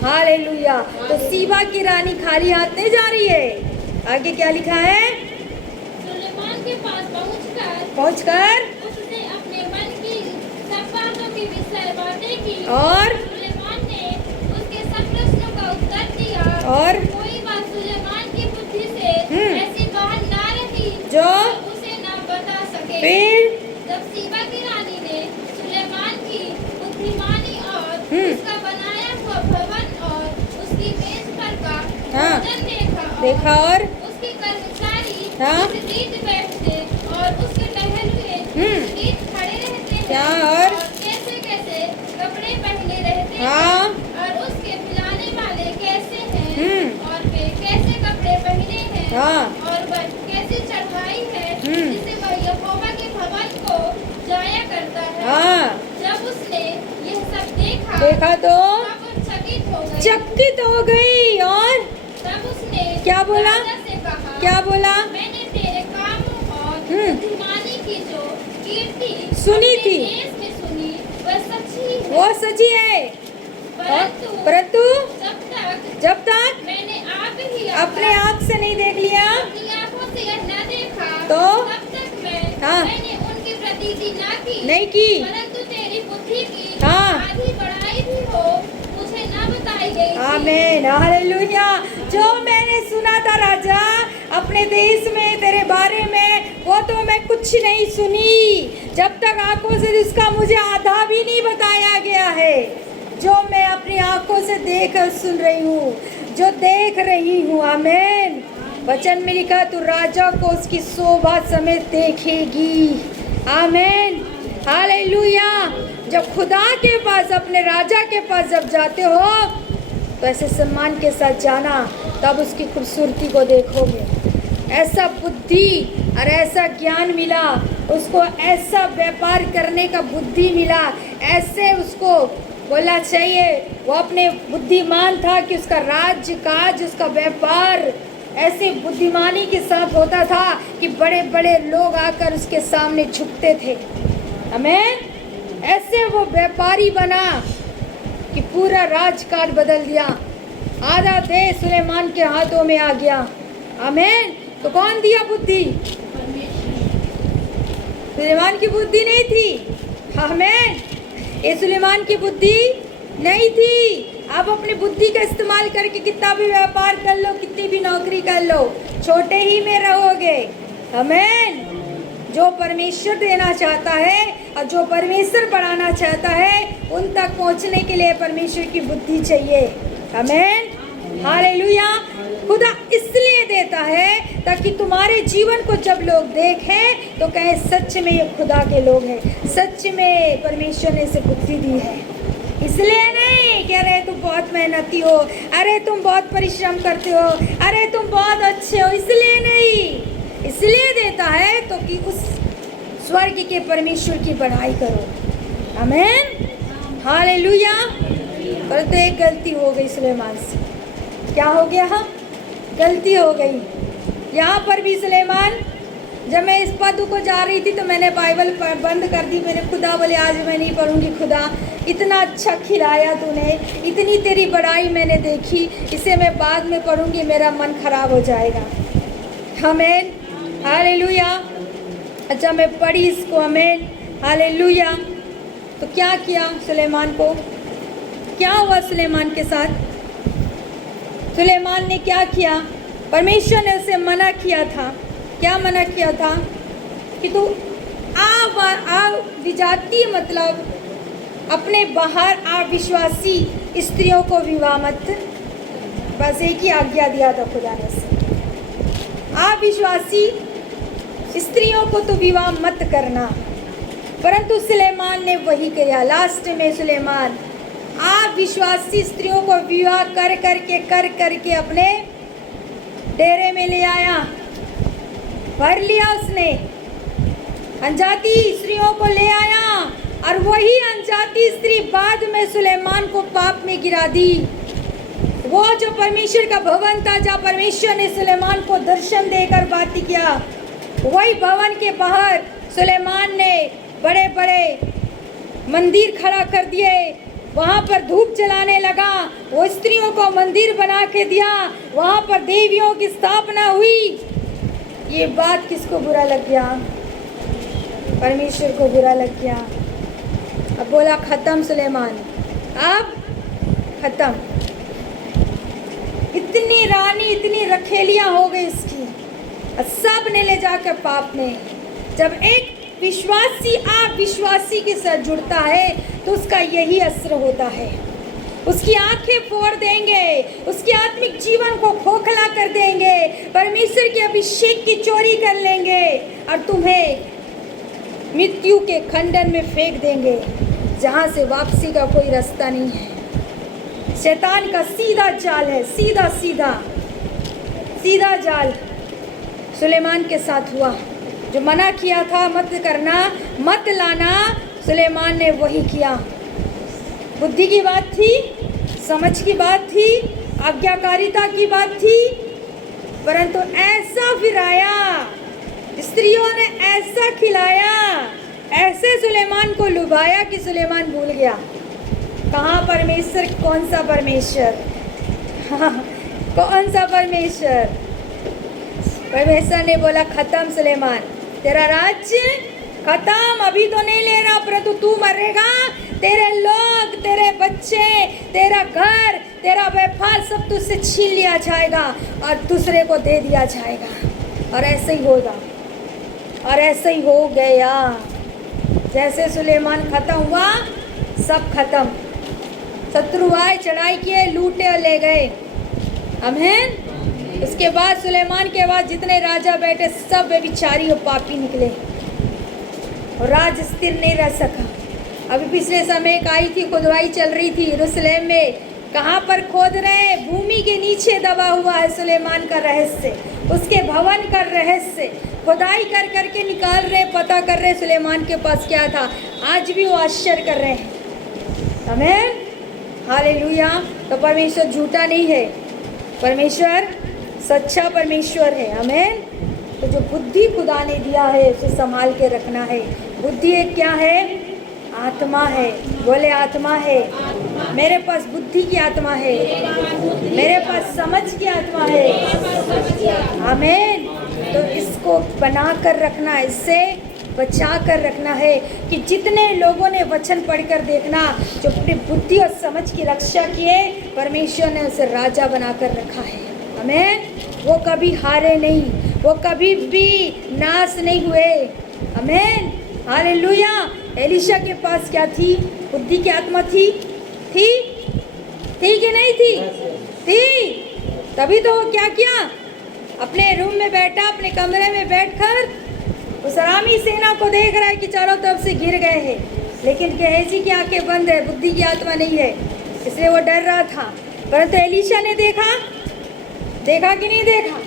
हालेलुया। तो सीबा की रानी खाली हाथ नहीं जा रही है। आगे क्या लिखा है? सुलेमान के पास पहुंचकर उसने अपने मन की सब बातों की विषय बातें की और सुलेमान ने उसके सब प्रश्नों का उत्तर दिया। और कोई बात सुलेमान की बुद्धि से ऐसी बाहर ना रही जो उसे ना बता सके। फिर जब सीबा की रानी ने सुलेमान की बुद्धिमानी और उसका बनाया हुआ भवन और उसकी मेज पर का हाँ भोजन देखा और उसके कर्मचारी हाँ रीत बैठते और उसके टहलुए रीत खड़े रहते हैं क्या और कैसे कैसे कपड़े पहने रहते हाँ हैं और उसके पिलाने वाले कैसे हैं और वे कैसे कपड़े पहने हैं हाँ और वह कैसी चढ़ाई है जिसे वह यहोवा के भवन को जाया करता है। हाँ जब उसने यह सब देखा तो तब वो चकित हो गई। और तब उसने क्या बोला? राजा से कहा, क्या बोला? मैंने तेरे कामों बुद्धिमानी की जो कीर्ति सुनी अपने थी। देश में सुनी वह सच्ची है, वो सच्ची है, परंतु जब तक मैंने आप ही अपने आँख से नहीं देख लिया अपनी आंखों से यह न देखा तो तब तक हाँ। मैंने उनकी प्रतीति न की, नहीं की। परंतु तेरी बुद्धि की हाँ। आधी बढ़ाई भी हो मुझे न बताई गई थी। आमीन, हालेलुया। जो मैंने सुना था राजा अपने देश में तेरे बारे में, वो तो मैं कुछ नहीं सुनी जब तक आंखों से उसका मुझे आधा भी नहीं बताया गया है। जो मैं अपनी आंखों से देख और सुन रही हूँ, जो देख रही हूँ। आमीन। वचन में लिखा तू राजा को उसकी शोभा समेत देखेगी। आमीन, हालेलुया। जब खुदा के पास, अपने राजा के पास जब जाते हो तो ऐसे सम्मान के साथ जाना, तब उसकी खूबसूरती को देखोगे। ऐसा बुद्धि और ऐसा ज्ञान मिला उसको, ऐसा व्यापार करने का बुद्धि मिला, ऐसे उसको बोलना चाहिए। वो अपने बुद्धिमान था कि उसका राज्य काज, उसका व्यापार ऐसे बुद्धिमानी के साथ होता था कि बड़े बड़े लोग आकर उसके सामने झुकते थे। आमीन। ऐसे वो व्यापारी बना कि पूरा राजकाज बदल दिया। आधा देश सुलेमान के हाथों में आ गया। आमीन। तो कौन दिया बुद्धि? सुलेमान की बुद्धि नहीं थी। आमीन। ये सुलेमान की बुद्धि नहीं थी। आप अपनी बुद्धि का इस्तेमाल करके कितना भी व्यापार कर लो, कितनी भी नौकरी कर लो, छोटे ही में रहोगे। आमीन। जो परमेश्वर देना चाहता है और जो परमेश्वर बढ़ाना चाहता है, उन तक पहुंचने के लिए परमेश्वर की बुद्धि चाहिए। आमीन, हालेलुया। खुदा इसलिए देता है ताकि तुम्हारे जीवन को जब लोग देखें तो कहें सच में ये खुदा के लोग हैं, सच में परमेश्वर ने इसे बुद्धि दी है। इसलिए नहीं कि अरे तुम बहुत मेहनती हो, अरे तुम बहुत परिश्रम करते हो, अरे तुम बहुत अच्छे हो, इसलिए नहीं। इसलिए देता है तो कि उस स्वर्ग के परमेश्वर की बढ़ाई करो। आमीन, हालेलुया। पर तो एक गलती हो गई सुलेमान से। क्या हो गया? गलती हो गई। यहाँ पर भी सुलेमान, जब मैं इस पद को जा रही थी तो मैंने बाइबल बंद कर दी। मैंने खुदा बोले आज मैं नहीं पढ़ूंगी। खुदा इतना अच्छा खिलाया तूने, इतनी तेरी बड़ाई मैंने देखी, इसे मैं बाद में पढ़ूंगी, मेरा मन खराब हो जाएगा। आमीन, हालेलुया। अच्छा मैं पढ़ी इसको। आमीन, हालेलुया। तो क्या किया सुलेमान को? क्या हुआ सुलेमान के साथ? सुलेमान ने क्या किया? परमेश्वर ने उसे मना किया था। क्या मना किया था? कि तू विजाती मतलब अपने बाहर अविश्वासी स्त्रियों को विवाह मत। बस एक ही आज्ञा दिया था खुदा ने से, अविश्वासी स्त्रियों को तो विवाह मत करना। परंतु सुलेमान ने वही किया। लास्ट में सुलेमान अविश्वासी स्त्रियों को विवाह कर करके अपने डेरे में ले आया, भर लिया उसने। अनजाती स्त्रियों को ले आया और वही अनजाती स्त्री बाद में सुलेमान को पाप में गिरा दी। वो जो परमेश्वर का भवन था, जहाँ परमेश्वर ने सुलेमान को दर्शन देकर बात किया, वही भवन के बाहर सुलेमान ने बड़े बड़े मंदिर खड़ा कर दिए। वहाँ पर धूप जलाने लगा, वो स्त्रियों को मंदिर बना के दिया, वहाँ पर देवियों की स्थापना हुई। ये बात किसको बुरा लग गया? परमेश्वर को बुरा लग गया। अब बोला खत्म सुलेमान, अब खत्म। इतनी रानी, इतनी रखेलियां हो गई इसकी, सब ने ले जाकर पाप में। जब एक विश्वासी अविश्वासी के साथ जुड़ता है तो उसका यही असर होता है। उसकी आंखें फोड़ देंगे, उसके आत्मिक जीवन को खोखला कर देंगे, परमेश्वर के अभिषेक की चोरी कर लेंगे और तुम्हें मृत्यु के खंडन में फेंक देंगे, जहां से वापसी का कोई रास्ता नहीं है। शैतान का सीधा जाल है, सीधा सीधा सीधा जाल सुलेमान के साथ हुआ। जो मना किया था मत करना, मत लाना, सुलेमान ने वही किया। बुद्धि की बात थी, समझ की बात थी, आज्ञाकारिता की बात थी, परंतु ऐसा फिर आया स्त्रियों ने ऐसा खिलाया, ऐसे सुलेमान को लुभाया कि सुलेमान भूल गया कहाँ परमेश्वर, कौन सा परमेश्वर, कौन सा परमेश्वर। परमेश्वर ने बोला खत्म सुलेमान, तेरा राज्य खत्म, अभी तो नहीं ले रहा, परंतु तू मरेगा, तेरे लोग, तेरे बच्चे, तेरा घर, तेरा व्यापार सब तुझसे छीन लिया जाएगा और दूसरे को दे दिया जाएगा। और ऐसे ही होगा, और ऐसे ही हो गया। जैसे सुलेमान खत्म हुआ, सब खत्म। शत्रु आए, चढ़ाई किए, लूटे और ले गए। आमीन। उसके बाद सुलेमान के बाद जितने राजा बैठे सब व्यभिचारी और पापी निकले और राज स्थिर नहीं रह सका। अभी पिछले समय एक आई थी, खुदवाई चल रही थी यरूशलेम में। कहाँ पर खोद रहे? भूमि के नीचे दबा हुआ है सुलेमान का रहस्य, उसके भवन का रहस्य खुदाई कर करके निकाल रहे, पता कर रहे सुलेमान के पास क्या था। आज भी वो आश्चर्य कर रहे हैं। आमीन, हालेलुया। तो परमेश्वर झूठा नहीं है, परमेश्वर सच्चा परमेश्वर है। आमीन। तो जो बुद्धि खुदा ने दिया है उसे संभाल के रखना है। बुद्धि एक क्या है? आत्मा है। बोले आत्मा है। मेरे पास बुद्धि की आत्मा है, मेरे पास समझ की आत्मा है। आमीन। तो इसको बना कर रखना है, इससे बचा कर रखना है कि जितने लोगों ने वचन पढ़कर देखना, जो अपनी बुद्धि और समझ की रक्षा किए, परमेश्वर ने उसे राजा बना कर रखा है। आमीन। वो कभी हारे नहीं, वो कभी भी नाश नहीं हुए। आमीन, हालेलुया। एलीशा के पास क्या थी? बुद्धि की आत्मा थी कि नहीं थी? थी। तभी तो वो क्या किया? अपने रूम में बैठा, अपने कमरे में बैठकर उस अरामी सेना को देख रहा है कि चारों तरफ से घिर गए हैं, लेकिन गेहजी की आंखें बंद है, बुद्धि की आत्मा नहीं है, इसलिए वो डर रहा था। परंतु एलीशा ने देखा कि नहीं देखा?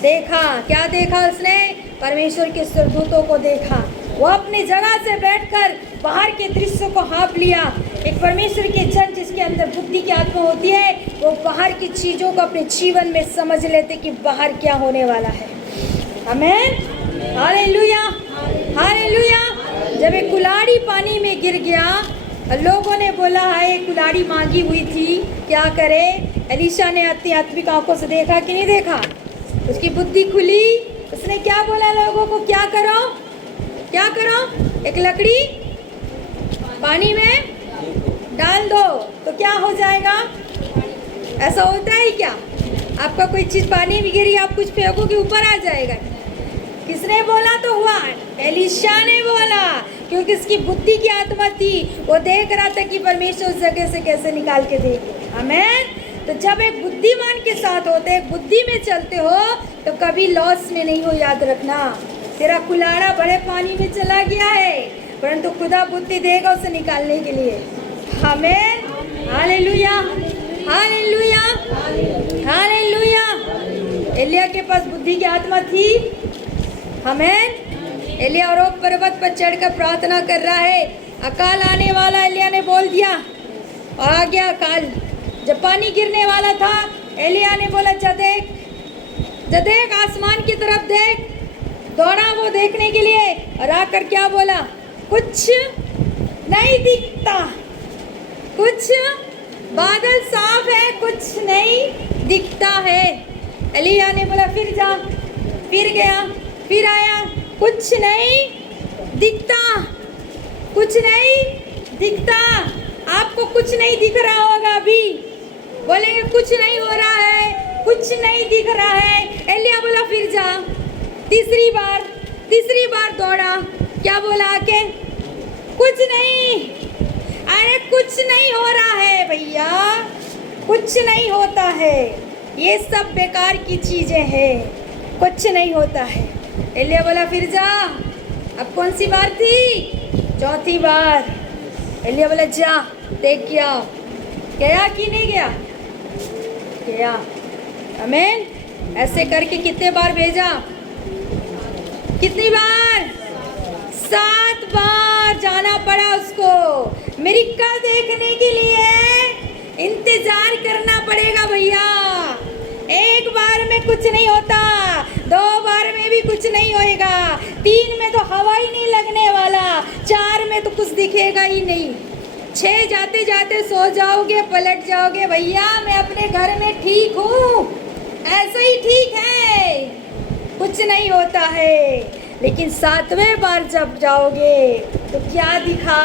देखा। क्या देखा उसने? परमेश्वर के स्वर्गदूतों को देखा। वो अपनी जगह से बैठकर बाहर के दृश्य को हाँप लिया। एक परमेश्वर के जन जिसके अंदर बुद्धि की आत्मा होती है, वो बाहर की चीज़ों को अपने जीवन में समझ लेते कि बाहर क्या होने वाला है। आमीन, हालेलुया, हालेलुया। जब एक कुल्हाड़ी पानी में गिर गया, लोगों ने बोला हाय कुल्हाड़ी मांगी हुई थी, क्या करे? एलीशा ने अपनी आत्मिक आंखों से देखा कि नहीं देखा? उसकी बुद्धि खुली। उसने क्या बोला लोगों को? क्या करो, क्या करो? एक लकड़ी पानी में डाल दो तो क्या हो जाएगा? ऐसा होता है क्या? आपका कोई चीज़ पानी में गिरी, आप कुछ फेंकोगे ऊपर आ जाएगा? किसने बोला तो हुआ? एलीशा ने बोला, क्योंकि उसकी बुद्धि की आत्मा थी। वो देख रहा था कि परमेश्वर उस जगह से कैसे निकाल के देंगे। आमीन। तो जब एक बुद्धिमान के साथ होते, एक बुद्धि में चलते हो, तो कभी लॉस में नहीं हो। याद रखना, तेरा कुल्हाड़ा बड़े पानी में चला गया है, परंतु खुदा बुद्धि देगा उसे निकालने के लिए। आमीन, हालेलुया, हालेलुया, हालेलुया। एलिया के पास बुद्धि की आत्मा थी। आमीन। एलिया और पर्वत पर चढ़कर प्रार्थना कर रहा है, अकाल आने वाला एलिया ने बोल दिया और आ गया अकाल। जब पानी गिरने वाला था, एलिया ने बोला जा देख आसमान की तरफ देख। दौड़ा वो देखने के लिए और आकर क्या बोला? कुछ नहीं दिखता, कुछ बादल साफ है, कुछ नहीं दिखता है। एलिया ने बोला फिर जा, फिर गया, फिर आया, कुछ नहीं दिखता, कुछ नहीं दिखता। आपको कुछ नहीं दिख रहा होगा, अभी बोलेंगे कुछ नहीं हो रहा है, कुछ नहीं दिख रहा है। एलिया बोला फिर जा। तीसरी बार दौड़ा, क्या बोला आके? कुछ नहीं। अरे कुछ नहीं हो रहा है भैया, कुछ नहीं होता है, ये सब बेकार की चीजें हैं, कुछ नहीं होता है। एलिया बोला फिर जा। अब कौन सी बार थी? चौथी बार। एलिया बोला जा देख क्या गया कि नहीं गया? गया। आमीन। ऐसे करके कितने बार भेजा? कितनी बार? 7 बार जाना पड़ा उसको। मिरेकल देखने के लिए इंतजार करना पड़ेगा भैया। एक बार में कुछ नहीं होता, 2 बार में भी कुछ नहीं होएगा, 3 में तो हवा ही नहीं लगने वाला, 4 में तो कुछ दिखेगा ही नहीं, 6 जाते जाते सो जाओगे, पलट जाओगे, भैया मैं अपने घर में ठीक हूँ, ऐसा ही ठीक है, कुछ नहीं होता है। लेकिन 7वें बार जब जाओगे तो क्या दिखा?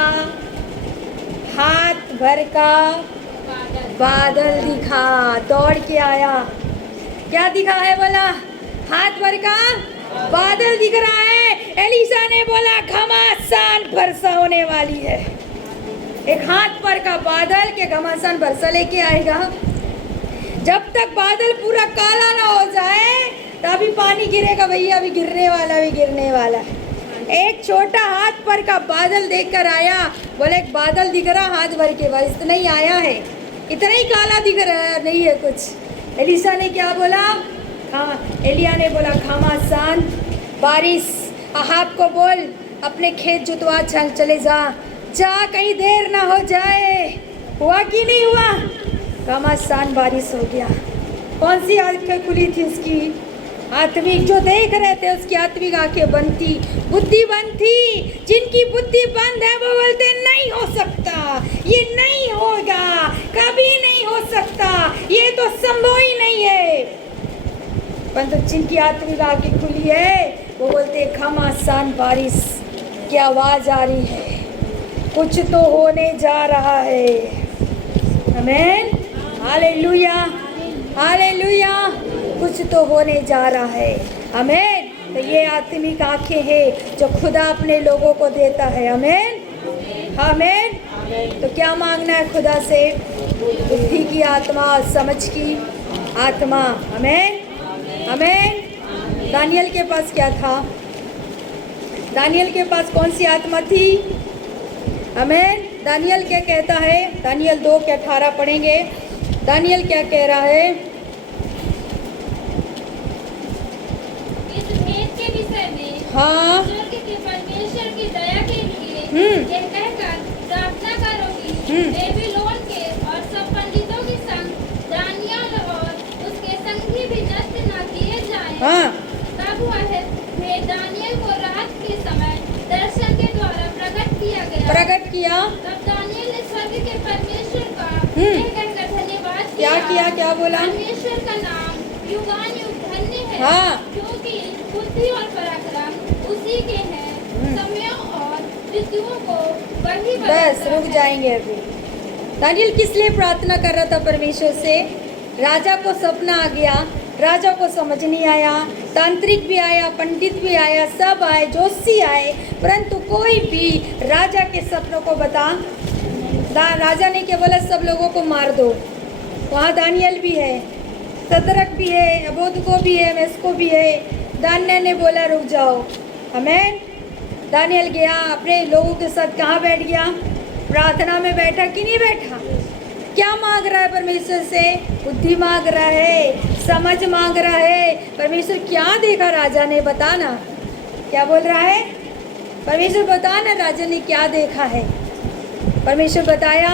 हाथ भर का बादल दिखा, दौड़ के आया। क्या दिखा है? बोला हाथ भर का बादल दिख रहा है। एलिशा ने बोला घमासान वर्षा होने वाली है। एक हाथ पर का बादल के घमासान वर्षा लेके आएगा। जब तक बादल पूरा काला ना हो जाए तभी पानी गिरेगा भैया, अभी गिरने वाला, भी गिरने वाला। एक छोटा हाथ पर का बादल देखकर आया, बोले एक बादल दिख रहा हाथ भर के, बस इतना ही आया है, इतना ही काला दिख रहा है, नहीं है कुछ। एलिशा ने क्या बोला? हाँ, एलिया ने बोला घमासान बारिश। अहाब को बोल अपने खेत जुतवा, चले जा, कहीं देर ना हो जाए। हुआ कि नहीं हुआ? घमासान बारिश हो गया। कौन सी आंखें खुली थी उसकी? आत्मिक, जो देख रहे थे उसकी आत्मिक आंखें बंद थी, बुद्धि बंद थी। जिनकी बुद्धि बंद है वो बोलते नहीं हो सकता, ये नहीं होगा, कभी नहीं हो सकता, ये तो संभव ही नहीं है। परंतु जिनकी आत्मिक आंखें खुली है वो बोलते घमासान बारिश की आवाज आ रही है, कुछ तो होने जा रहा है। आमीन, हालेलुया, हालेलुया, कुछ तो होने जा रहा है। आमीन। तो ये आत्मिक आंखें हैं जो खुदा अपने लोगों को देता है। आमीन, आमीन। तो क्या मांगना है खुदा से? बुद्धि की आत्मा, समझ की आत्मा। आमीन, आमीन। दानियल के पास क्या था? दानियल के पास कौन सी आत्मा थी? आमीन। दानियल क्या कहता है? दानियल 2 के 18 पढ़ेंगे। दानियल क्या कह रहा है? इस भेद के विषय में हाँ, स्वर्ग के परमेश्वर की दया के लिए यह कहकर प्रार्थना करो कि बेबीलोन के और सब पंडितों के संग दानियल और उसके संगी भी नष्ट न किए जाएं। हाँ। तब वह भेद दानियल को रात के समय दर्शन के द्वारा प्रकट किया गया। प्रकट किया। तब दानियल ने स्वर्ग के परमेश्वर का यह कहकर धन्यवाद क्या क्या बोला? परमेश्वर का नाम युगानुयुग धन्य है। हाँ। क्योंकि बुद्धि और पराक्रम उसी के हैं, समयों और ऋतुओं को वही बस रुक जाएंगे अभी। दानियल किस लिए प्रार्थना कर रहा था परमेश्वर से? राजा को सपना आ गया, राजा को समझ नहीं आया, तांत्रिक भी आया, पंडित भी आया, सब आए, जोशी आए, परंतु कोई भी राजा के सपनों को बता। राजा ने क्या बोला? सब लोगों को मार दो। वहाँ दानियल भी है, सदरक भी है, अबोदको भी है, मेस्को भी है। दानियल ने बोला रुक जाओ। आमीन। दानियल गया अपने लोगों के साथ, कहाँ बैठ गया? प्रार्थना में बैठा कि नहीं बैठा? क्या मांग रहा है परमेश्वर से? बुद्धि मांग रहा है, समझ मांग रहा है। परमेश्वर क्या देखा राजा ने? बता ना, क्या बोल रहा है? परमेश्वर बता ना, राजा ने क्या देखा है? परमेश्वर बताया।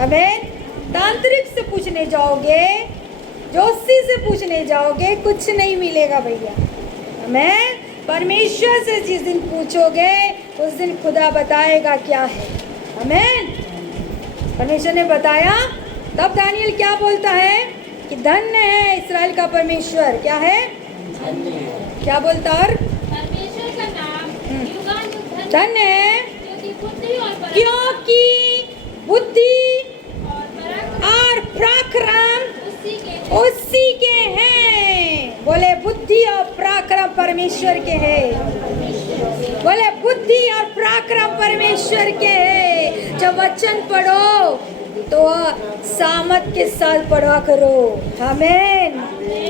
आमीन। तांत्रिक से पूछने जाओगे, जोशी से पूछने जाओगे, कुछ नहीं मिलेगा भैया। आमीन। परमेश्वर से जिस दिन पूछोगे उस दिन खुदा बताएगा क्या है। आमीन। परमेश्वर ने बताया। तब दानियल क्या बोलता है कि धन्य है इस्राएल का परमेश्वर। क्या है? क्या बोलता? और परमेश्वर का नाम युगानुयुग धन्य है, क्योंकि बुद्धि क्योंकि बुद्धि और पराक्रम और पराक्रम उसी उसी के हैं। बोले बुद्धि और पराक्रम परमेश्वर के हैं। बोले बुद्धि और पराक्रम परमेश्वर के हैं। जब वचन पढ़ो तो सामत के साथ पढ़ा करो। आमीन,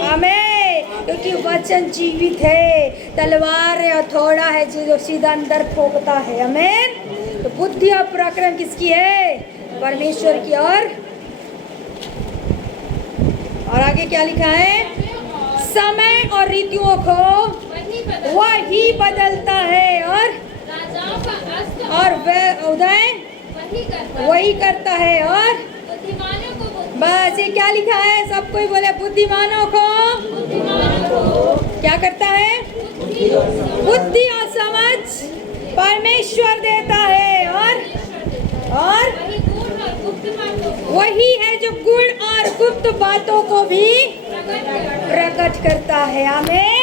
आमीन। क्योंकि वचन जीवित है, तलवार है, हथौड़ा है जो सीधा अंदर ठोकता है। आमीन। तो बुद्धि और पराक्रम किसकी है? परमेश्वर की। और आगे क्या लिखा है? समय और ऋतुओं को वही बदलता है और राजाओं का अस्त और वह उदय वही करता है और बुद्धिमानों को बुद्धि, बस ये क्या लिखा है? सब कोई बोले बुद्धिमानों को बुद्धिमानों क्या करता है? बुद्धि और समझ परमेश्वर देता है, और वही गुण और गुप्त बातों को वही है जो गुण और गुप्त बातों को भी प्रकट करता है। प्रकट करता है। आमीन।